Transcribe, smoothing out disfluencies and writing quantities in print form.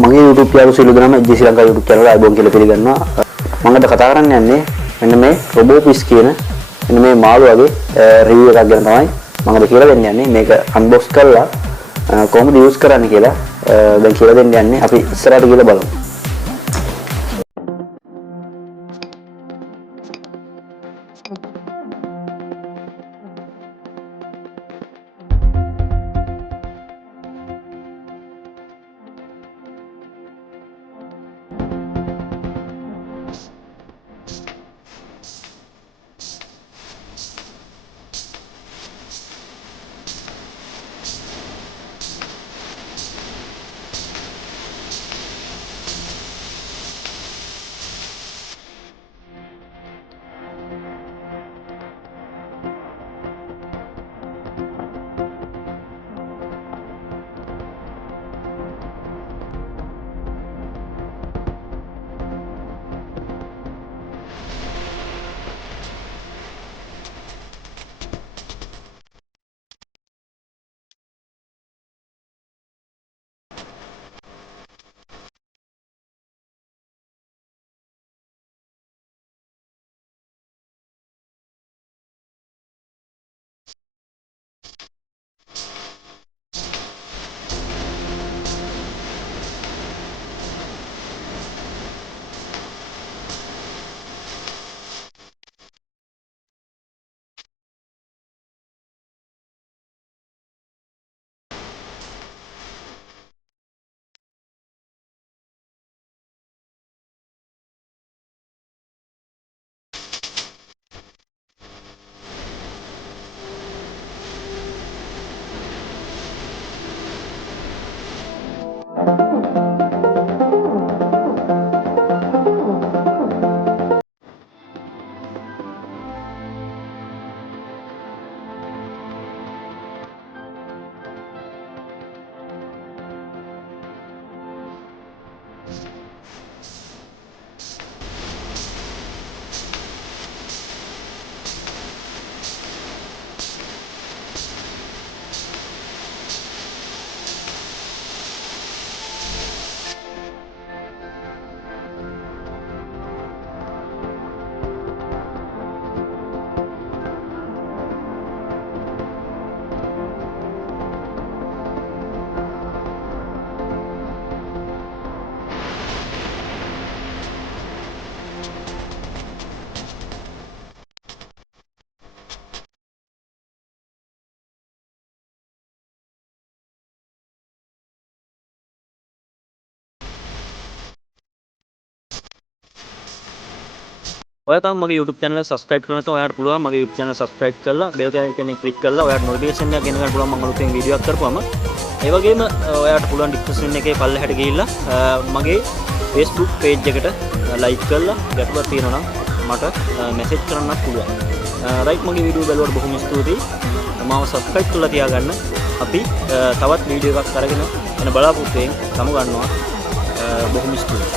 මගේ YouTube යාළු සියලු දෙනාම ජී ලංකා YouTube channel එක අයිබෝන් කියලා පිළිගන්නවා. මම අද කතා කරන්න යන්නේ මෙන්න මේ Robos කියන මෙන්න මේ මාළුවගේ රිවිව් එකක් ගැන තමයි මම අද කියලා දෙන්න යන්නේ. මේක අන්බොක්ස් කරලා කොහොමද යූස් කරන්න කියලා දැන් කියලා දෙන්න යන්නේ. අපි ඉස්සරහට ගිහලා බලමු. ඔයා තාම මගේ YouTube channel එක subscribe කරලා නැත්නම් ඔයාලට පුළුවන් මගේ YouTube channel subscribe කරලා bell icon එක click කරලා ඔයාලට notification එකක් ගෙන ගන්න පුළුවන් මම අලුතෙන් වීඩියෝ එකක් කරපුවම. ඒ වගේම ඔයාලට පුළුවන් description එකේ පල්ලෙහාට ගිහිල්ලා මගේ Facebook page එකට like කරලා ගැටලුවක් තියෙනවා නම් මට message කරන්නත් පුළුවන්. right මගේ වීඩියෝ බලුවට බොහොම ස්තුතියි. මාව subscribe කරලා තියාගන්න. අපි තවත් වීඩියෝ එකක් අරගෙන එන බලාපොරොත්තු වෙමින් සමු ගන්නවා. බොහොම ස්තුතියි.